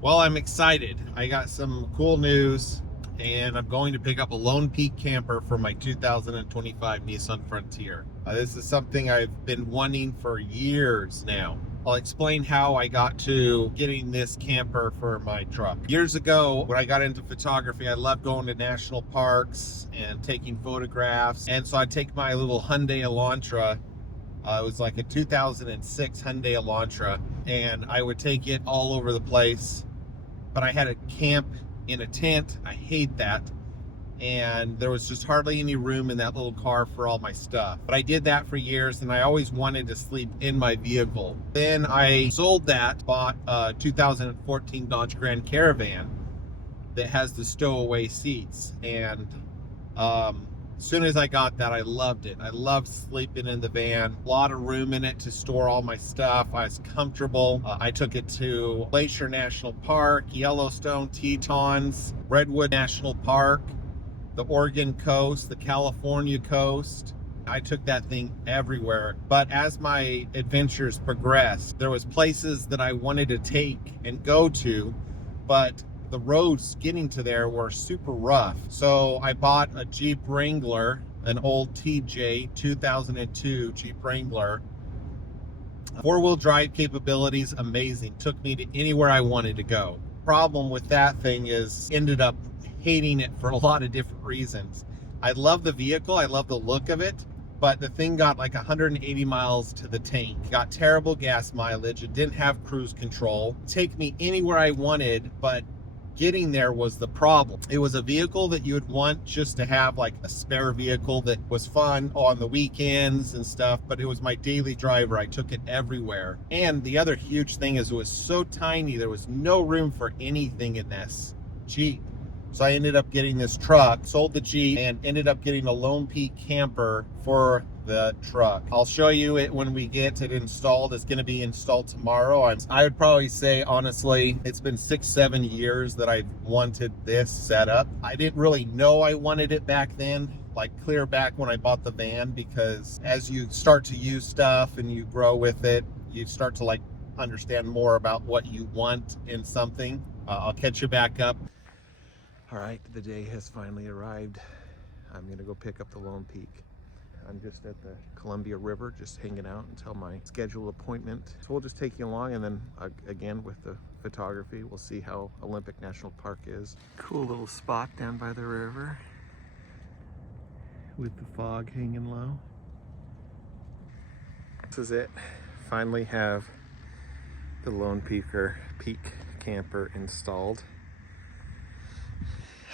Well, I'm excited. I got some cool news, and I'm going to pick up a Lone Peak camper for my 2025 Nissan Frontier. This is something I've been wanting for years now. I'll explain how I got to getting this camper for my truck. Years ago, when I got into photography, I loved going to national parks and taking photographs. And so I'd take my little Hyundai Elantra. It was like a 2006 Hyundai Elantra, and I would take it all over the place. But I had to camp in a tent. I hate that. And there was just hardly any room in that little car for all my stuff. But I did that for years, and I always wanted to sleep in my vehicle. Then I sold that, bought a 2014 Dodge Grand Caravan that has the stowaway seats. And as soon as I got that, I loved it. I loved sleeping in the van. A lot of room in it to store all my stuff. I was comfortable. I took it to Glacier National Park, Yellowstone, Tetons, Redwood National Park, the Oregon coast, the California coast. I took that thing everywhere. But as my adventures progressed, there was places that I wanted to take and go to, but the roads getting to there were super rough. So I bought a Jeep Wrangler, an old TJ 2002 Jeep Wrangler. Four-wheel drive capabilities, amazing. Took me to anywhere I wanted to go. Problem with that thing is ended up hating it for a lot of different reasons. I love the vehicle, I love the look of it, but the thing got like 180 miles to the tank. Got terrible gas mileage. It didn't have cruise control. Take me anywhere I wanted, but getting there was the problem. It was a vehicle that you would want just to have like a spare vehicle that was fun on the weekends and stuff, but it was my daily driver. I took it everywhere. And the other huge thing is it was so tiny, there was no room for anything in this Jeep. So I ended up getting this truck, sold the Jeep, and ended up getting a Lone Peak camper for the truck. I'll show you it when we get it installed. It's going to be installed tomorrow. I would probably say, honestly, it's been 6-7 years that I've wanted this setup. I didn't really know I wanted it back then, like clear back when I bought the van, because as you start to use stuff and you grow with it, you start to like understand more about what you want in something. I'll catch you back up. All right, the day has finally arrived. I'm gonna go pick up the Lone Peak. I'm just at the Columbia River, just hanging out until my scheduled appointment. So we'll just take you along, and then again with the photography, we'll see how Olympic National Park is. Cool little spot down by the river with the fog hanging low. This is it. Finally have the Lone Peak camper installed.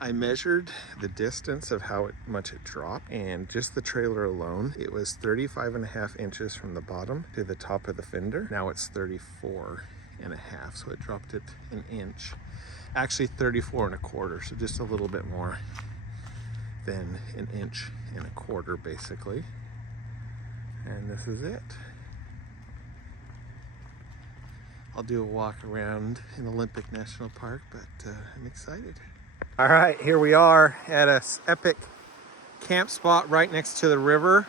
I measured the distance of how much it dropped, and just the trailer alone, it was 35.5 inches from the bottom to the top of the fender. Now it's 34.5, so it dropped it an inch. Actually 34.25, so just a little bit more than an inch and a quarter basically. And this is it. I'll do a walk around in Olympic National Park, but I'm excited. All right, here we are at an epic camp spot right next to the river,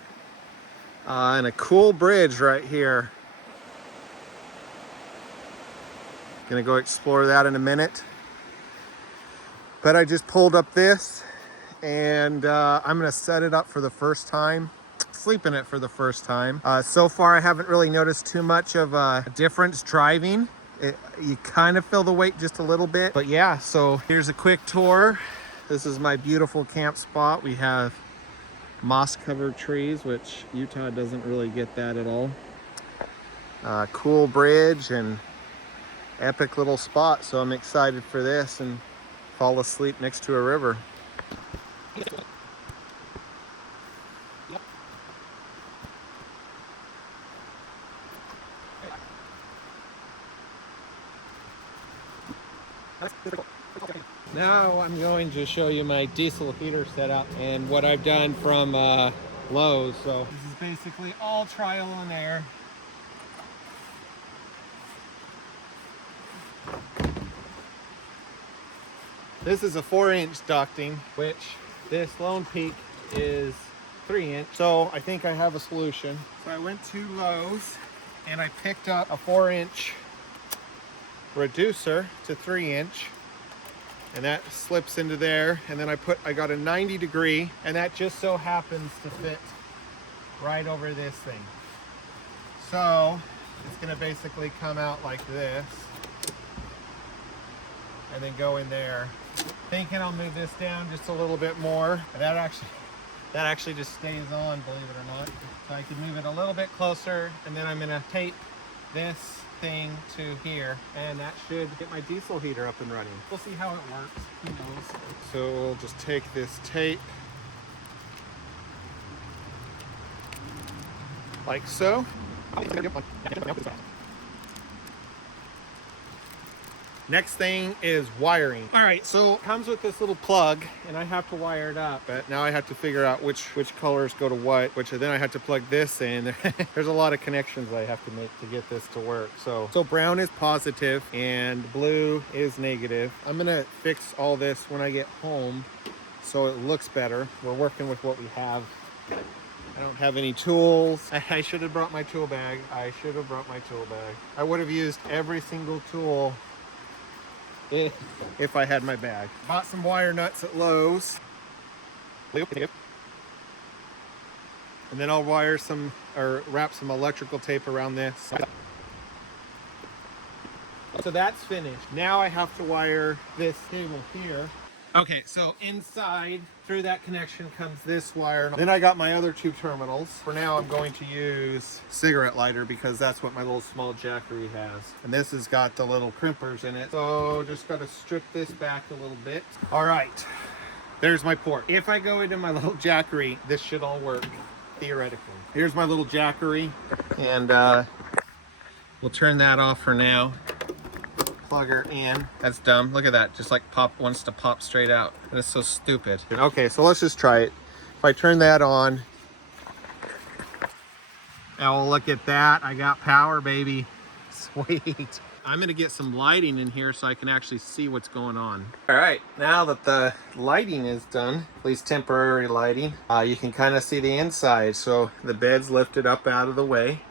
and a cool bridge right here. Gonna go explore that in a minute. But I just pulled up this, and I'm gonna set it up for the first time, sleep in it for the first time. So far, I haven't really noticed too much of a difference driving. You kind of feel the weight just a little bit, but yeah, so here's a quick tour. This is my beautiful camp spot. We have moss covered trees, which Utah doesn't really get that at all. Cool bridge and epic little spot, so I'm excited for this and fall asleep next to a river. Now I'm going to show you my diesel heater setup and what I've done from Lowe's. So this is basically all trial and error. This is a 4-inch ducting, which this Lone Peak is 3-inch. So I think I have a solution. So I went to Lowe's and I picked up a 4-inch reducer to 3-inch, and that slips into there. And then I got a 90-degree, and that just so happens to fit right over this thing. So it's going to basically come out like this and then go in there. Thinking I'll move this down just a little bit more. That actually just stays on, believe it or not. So I can move it a little bit closer, and then I'm going to tape this thing to here, and that should get my diesel heater up and running. We'll see how it works. Who knows? So we'll just take this tape like so. Next thing is wiring. All right, so it comes with this little plug, and I have to wire it up. But now I have to figure out which colors go to what, then I have to plug this in. There's a lot of connections I have to make to get this to work. So brown is positive and blue is negative. I'm gonna fix all this when I get home so it looks better. We're working with what we have. I don't have any tools. I should have brought my tool bag. I would have used every single tool if I had my bag. Bought some wire nuts at Lowe's. And then I'll wire some, or wrap some electrical tape around this. So that's finished. Now I have to wire this cable here. Okay, so inside, through that connection comes this wire. Then I got my other 2 terminals. For now, I'm going to use cigarette lighter because that's what my little small jackery has. And this has got the little crimpers in it. So just got to strip this back a little bit. All right, there's my port. If I go into my little jackery, this should all work, theoretically. Here's my little jackery, and we'll turn that off for now. Plug her in. That's dumb. Look at that. Just like wants to pop straight out. That is so stupid. Okay, so let's just try it. If I turn that on. Oh, look at that. I got power, baby. Sweet. I'm going to get some lighting in here so I can actually see what's going on. All right, now that the lighting is done, at least temporary lighting, you can kind of see the inside. So the bed's lifted up out of the way.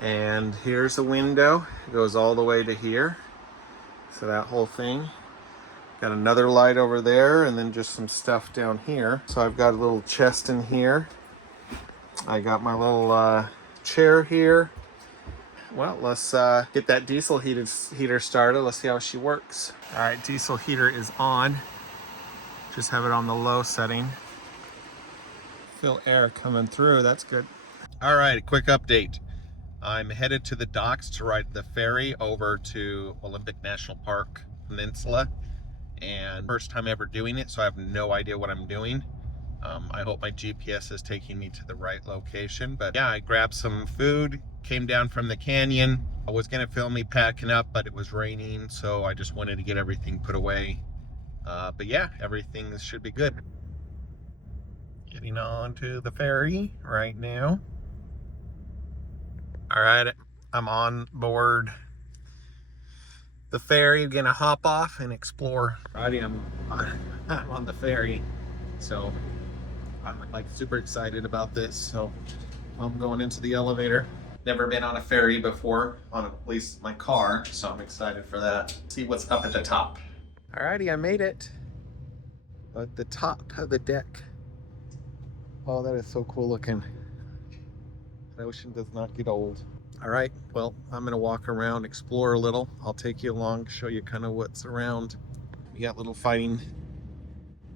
And here's a window. It goes all the way to here. So that whole thing. Got another light over there, and then just some stuff down here. So I've got a little chest in here. I got my little chair here. Well, let's get that diesel heater started. Let's see how she works. All right, diesel heater is on. Just have it on the low setting. Feel air coming through, that's good. All right, a quick update. I'm headed to the docks to ride the ferry over to Olympic National Park Peninsula, and first time ever doing it, so I have no idea what I'm doing. I hope my GPS is taking me to the right location, but yeah, I grabbed some food, came down from the canyon. I was gonna film me packing up, but it was raining, so I just wanted to get everything put away. But yeah, everything should be good. Getting on to the ferry right now. All right, I'm on board the ferry. Gonna hop off and explore. Alrighty, I'm on the ferry, so I'm like super excited about this. So I'm going into the elevator. Never been on a ferry before, on at least my car, so I'm excited for that. See what's up at the top. Alrighty, I made it at the top of the deck. Oh, that is so cool looking. The ocean does not get old. All right, well, I'm gonna walk around, explore a little. I'll take you along, show you kind of what's around. We got little fighting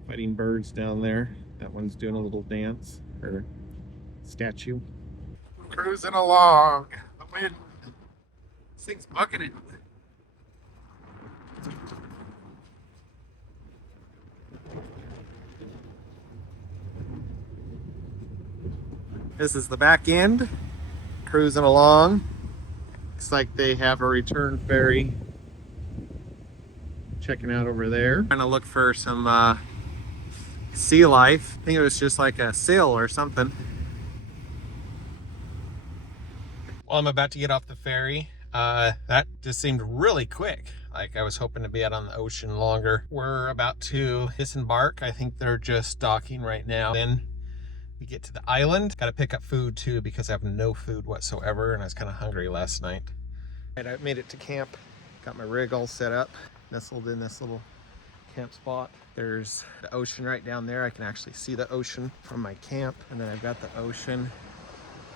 birds down there. That one's doing a little dance, or statue. Cruising along. The wind. This thing's bucking it. This is the back end, cruising along. Looks like they have a return ferry. Checking out over there. Trying to look for some sea life. I think it was just like a seal or something. Well, I'm about to get off the ferry. That just seemed really quick. Like I was hoping to be out on the ocean longer. We're about to disembark. I think they're just docking right now. Then we get to the island. Got to pick up food too because I have no food whatsoever and I was kind of hungry last night. And I made it to camp. Got my rig all set up, nestled in this little camp spot. There's the ocean right down there. I can actually see the ocean from my camp. And then I've got the ocean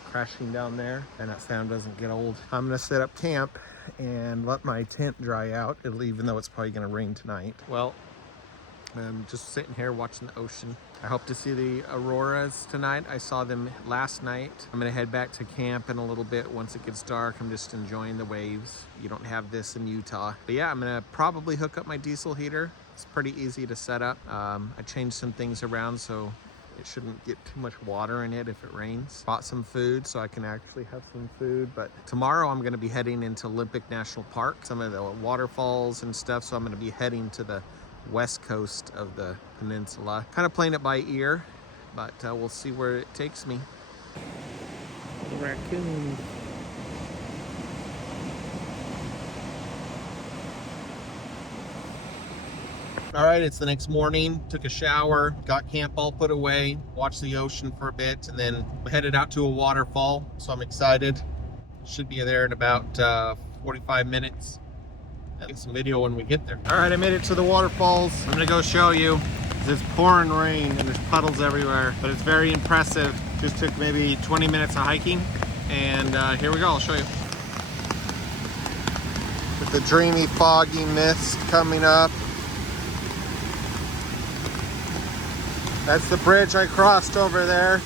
crashing down there, and that sound doesn't get old. I'm gonna set up camp and let my tent dry out, even though it's probably gonna rain tonight. Well, I'm just sitting here watching the ocean. I hope to see the auroras tonight. I saw them last night. I'm gonna head back to camp in a little bit once it gets dark. I'm just enjoying the waves. You don't have this in Utah. But yeah, I'm gonna probably hook up my diesel heater. It's pretty easy to set up. I changed some things around so it shouldn't get too much water in it if it rains. Bought some food so I can actually have some food. But tomorrow I'm gonna be heading into Olympic National Park, some of the waterfalls and stuff. So I'm gonna be heading to the west coast of the peninsula. Kind of playing it by ear, but we'll see where it takes me. The raccoons. All right, it's the next morning. Took a shower, got camp all put away, watched the ocean for a bit, and then headed out to a waterfall. So I'm excited. Should be there in about 45 minutes. I'll get some video when we get there. All right, I made it to the waterfalls. I'm gonna go show you. It's pouring rain and there's puddles everywhere, but it's very impressive. Just took maybe 20 minutes of hiking, and here we go, I'll show you. With the dreamy, foggy mist coming up. That's the bridge I crossed over there.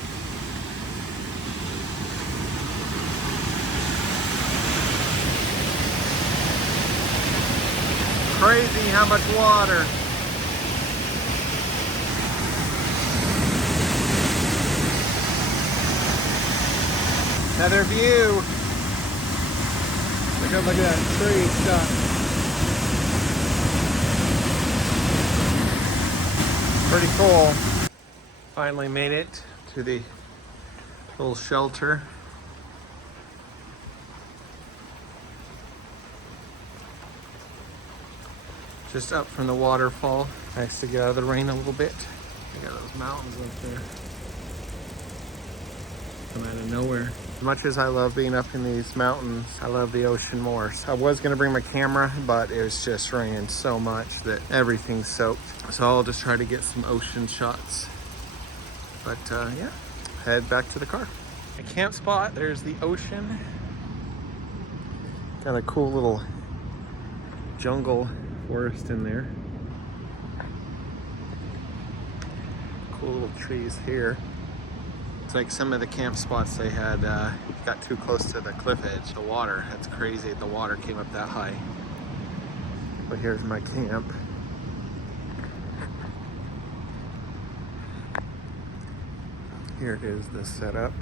Crazy how much water. Another view. Look at that tree stuff. Pretty cool. Finally made it to the little shelter. Just up from the waterfall. Nice to get out of the rain a little bit. I got those mountains up there. Come out of nowhere. As much as I love being up in these mountains, I love the ocean more. So I was gonna bring my camera, but it was just raining so much that everything's soaked. So I'll just try to get some ocean shots. But yeah, head back to the car. A camp spot, there's the ocean. Got a cool little jungle forest in there. Cool little trees here. It's like some of the camp spots they had got too close to the cliff edge. The water, that's crazy. The water came up that high. But here's my camp. Here it is, the setup.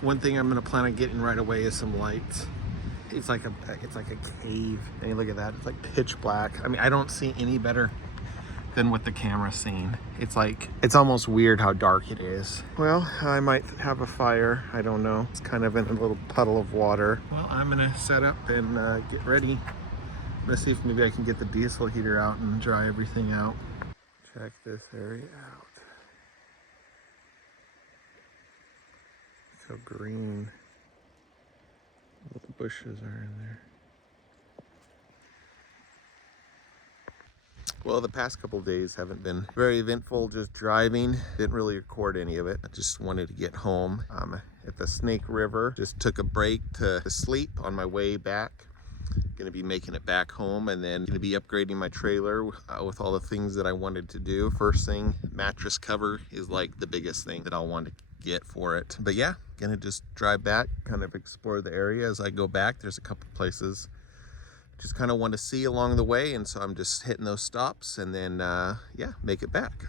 One thing I'm gonna plan on getting right away is some lights. It's like a cave. And you look at that, it's like pitch black. I mean, I don't see any better than what the camera's seen. It's almost weird how dark it is. Well, I might have a fire, I don't know. It's kind of in a little puddle of water. Well, I'm gonna set up and get ready. I'm gonna see if maybe I can get the diesel heater out and dry everything out. Check this area out. Look how green all the bushes are in there. Well, the past couple of days haven't been very eventful, just driving. Didn't really record any of it. I just wanted to get home. At the Snake River. Just took a break to sleep on my way back. Gonna be making it back home, and then gonna be upgrading my trailer with all the things that I wanted to do. First thing, mattress cover is like the biggest thing that I'll want to get for it. But yeah, gonna just drive back, kind of explore the area as I go back. There's a couple places just kind of want to see along the way, and so I'm just hitting those stops, and then yeah, make it back.